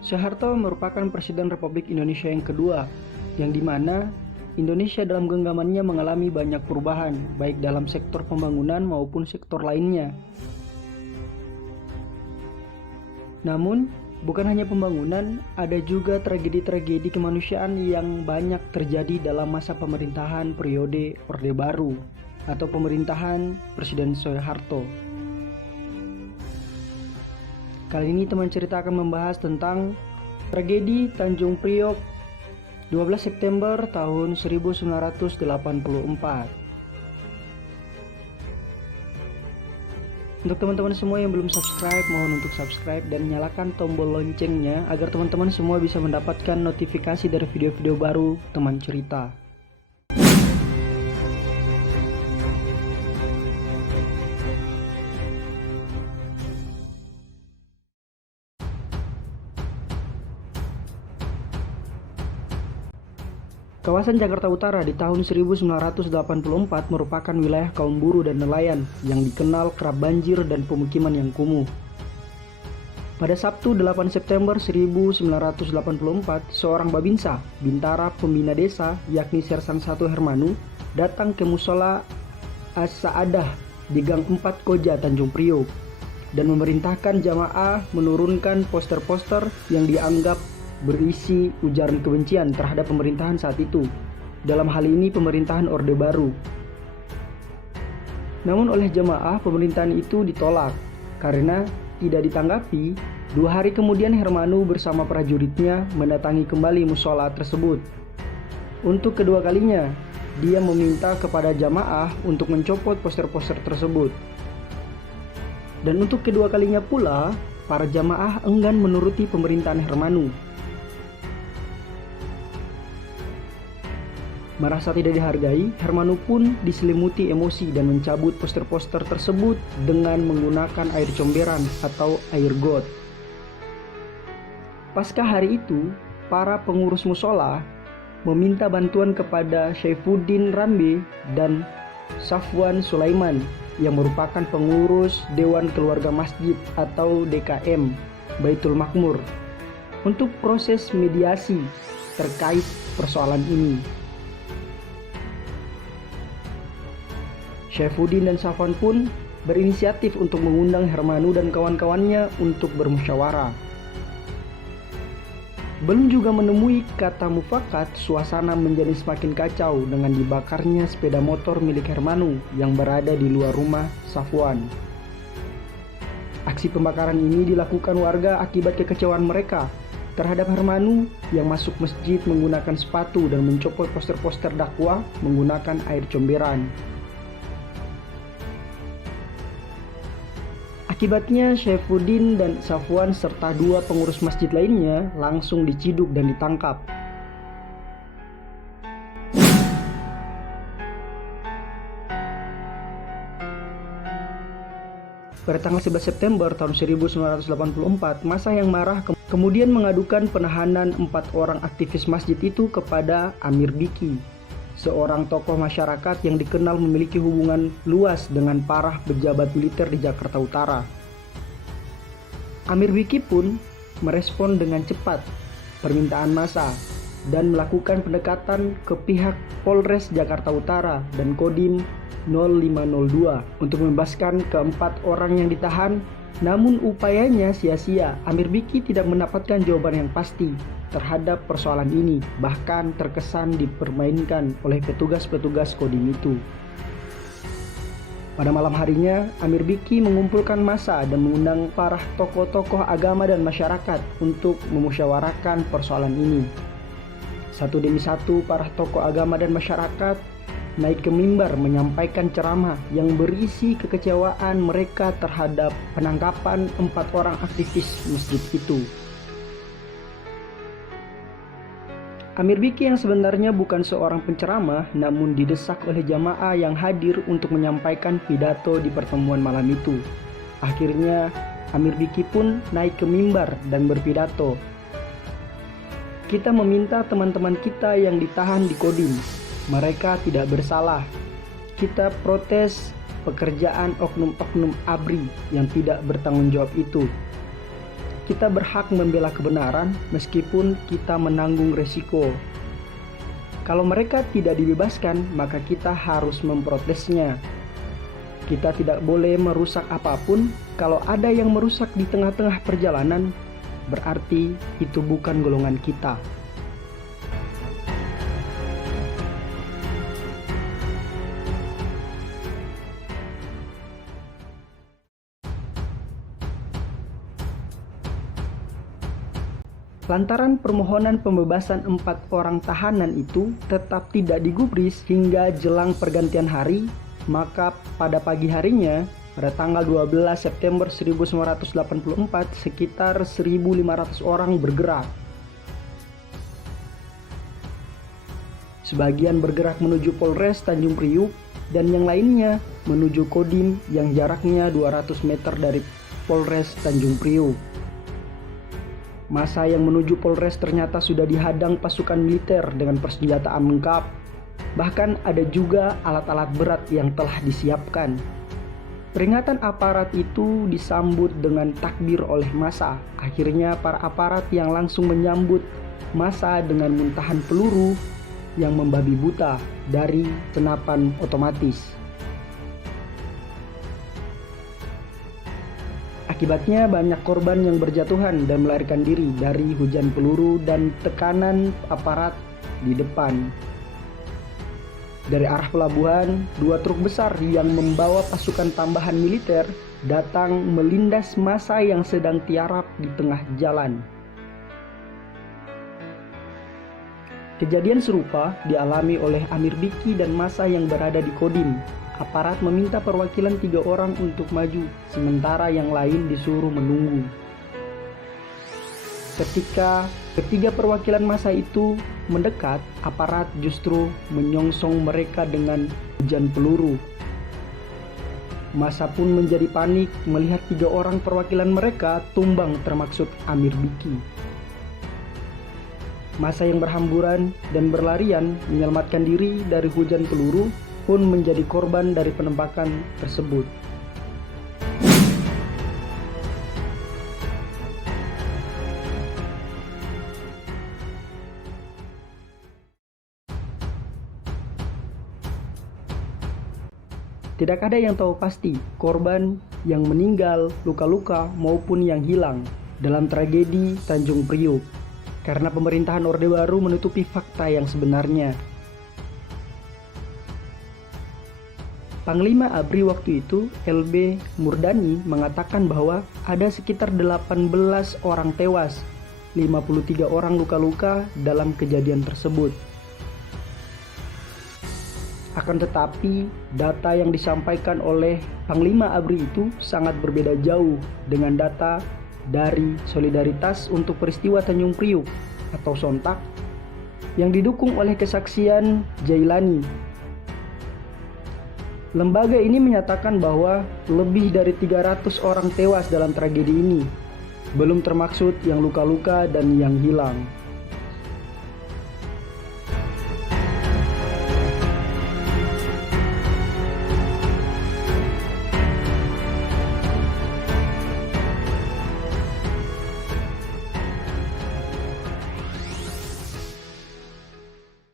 Soeharto merupakan Presiden Republik Indonesia yang kedua, yang dimana Indonesia dalam genggamannya mengalami banyak perubahan, baik dalam sektor pembangunan maupun sektor lainnya. Namun, bukan hanya pembangunan, ada juga tragedi-tragedi kemanusiaan yang banyak terjadi dalam masa pemerintahan periode Orde Baru atau pemerintahan Presiden Soeharto. Kali ini teman cerita akan membahas tentang tragedi Tanjung Priok 12 September tahun 1984. Untuk teman-teman semua yang belum subscribe, mohon untuk subscribe dan nyalakan tombol loncengnya agar teman-teman semua bisa mendapatkan notifikasi dari video-video baru teman cerita. Kawasan Jakarta Utara di tahun 1984 merupakan wilayah kaum buruh dan nelayan yang dikenal kerap banjir dan pemukiman yang kumuh. Pada Sabtu 8 September 1984, seorang babinsa, bintara pembina desa, yakni Sersan 1 Hermanu, datang ke musola As-Saadah di Gang 4 Koja Tanjung Priok dan memerintahkan jamaah menurunkan poster-poster yang dianggap berisi ujaran kebencian terhadap pemerintahan saat itu, dalam hal ini pemerintahan Orde Baru. Namun oleh jemaah pemerintahan itu ditolak karena tidak ditanggapi. 2 hari kemudian Hermanu bersama prajuritnya mendatangi kembali musola tersebut. Untuk kedua kalinya, dia meminta kepada jamaah untuk mencopot poster-poster tersebut. Dan untuk kedua kalinya pula, para jamaah enggan menuruti pemerintahan Hermanu. Merasa tidak dihargai, Hermanu pun diselimuti emosi dan mencabut poster-poster tersebut dengan menggunakan air comberan atau air got. Pasca hari itu, para pengurus musola meminta bantuan kepada Syaifuddin Rambe dan Safwan Sulaiman yang merupakan pengurus Dewan Keluarga Masjid atau DKM Baitul Makmur untuk proses mediasi terkait persoalan ini. Syaifuddin dan Safwan pun berinisiatif untuk mengundang Hermanu dan kawan-kawannya untuk bermusyawarah. Belum juga menemui kata mufakat, suasana menjadi semakin kacau dengan dibakarnya sepeda motor milik Hermanu yang berada di luar rumah Safwan. Aksi pembakaran ini dilakukan warga akibat kekecewaan mereka terhadap Hermanu yang masuk masjid menggunakan sepatu dan mencopot poster-poster dakwah menggunakan air comberan. Akibatnya Syaifuddin dan Safwan serta 2 pengurus masjid lainnya langsung diciduk dan ditangkap. Pada tanggal 11 September tahun 1984, massa yang marah kemudian mengadukan penahanan 4 orang aktivis masjid itu kepada Amir Biki, seorang tokoh masyarakat yang dikenal memiliki hubungan luas dengan para pejabat militer di Jakarta Utara. Amir Biki pun merespon dengan cepat permintaan massa dan melakukan pendekatan ke pihak Polres Jakarta Utara dan Kodim 0502 untuk membebaskan keempat orang yang ditahan. Namun upayanya sia-sia. Amir Biki tidak mendapatkan jawaban yang pasti terhadap persoalan ini, bahkan terkesan dipermainkan oleh petugas-petugas Kodim itu. Pada malam harinya, Amir Biki mengumpulkan massa dan mengundang para tokoh-tokoh agama dan masyarakat untuk memusyawarahkan persoalan ini. Satu demi satu para tokoh agama dan masyarakat naik ke mimbar menyampaikan ceramah yang berisi kekecewaan mereka terhadap penangkapan 4 orang aktivis masjid itu. Amir Biki yang sebenarnya bukan seorang penceramah, namun didesak oleh jamaah yang hadir untuk menyampaikan pidato di pertemuan malam itu. Akhirnya Amir Biki pun naik ke mimbar dan berpidato. Kita meminta teman-teman kita yang ditahan di Kodim. Mereka tidak bersalah. Kita protes pekerjaan oknum-oknum ABRI yang tidak bertanggung jawab itu. kita berhak membela kebenaran meskipun kita menanggung resiko. Kalau mereka tidak dibebaskan, maka kita harus memprotesnya. Kita tidak boleh merusak apapun. Kalau ada yang merusak di tengah-tengah perjalanan, berarti itu bukan golongan kita. Lantaran permohonan pembebasan 4 orang tahanan itu tetap tidak digubris hingga jelang pergantian hari, maka pada pagi harinya, pada tanggal 12 September 1984, sekitar 1.500 orang bergerak. Sebagian bergerak menuju Polres Tanjung Priuk dan yang lainnya menuju Kodim yang jaraknya 200 meter dari Polres Tanjung Priuk. Masa yang menuju Polres ternyata sudah dihadang pasukan militer dengan persenjataan lengkap. Bahkan ada juga alat-alat berat yang telah disiapkan. Peringatan aparat itu disambut dengan takbir oleh massa. Akhirnya para aparat yang langsung menyambut massa dengan muntahan peluru yang membabi buta dari senapan otomatis. Akibatnya banyak korban yang berjatuhan dan melarikan diri dari hujan peluru dan tekanan aparat di depan. Dari arah pelabuhan, 2 truk besar yang membawa pasukan tambahan militer datang melindas massa yang sedang tiarap di tengah jalan. Kejadian serupa dialami oleh Amir Biki dan massa yang berada di Kodim. Aparat meminta perwakilan 3 orang untuk maju, sementara yang lain disuruh menunggu. Ketika ketiga perwakilan massa itu mendekat, aparat justru menyongsong mereka dengan hujan peluru. Massa pun menjadi panik melihat 3 orang perwakilan mereka tumbang, termaksud Amir Biki. Massa yang berhamburan dan berlarian menyelamatkan diri dari hujan peluru pun menjadi korban dari penembakan tersebut. Tidak ada yang tahu pasti korban yang meninggal, luka-luka maupun yang hilang dalam tragedi Tanjung Priuk, karena pemerintahan Orde Baru menutupi fakta yang sebenarnya. Panglima ABRI waktu itu, LB Murdani, mengatakan bahwa ada sekitar 18 orang tewas, 53 orang luka-luka dalam kejadian tersebut. Akan tetapi, data yang disampaikan oleh Panglima ABRI itu sangat berbeda jauh dengan data dari Solidaritas untuk Peristiwa Tanjung Priuk atau Sontak yang didukung oleh kesaksian Jailani. Lembaga ini menyatakan bahwa lebih dari 300 orang tewas dalam tragedi ini, belum termaksud yang luka-luka dan yang hilang.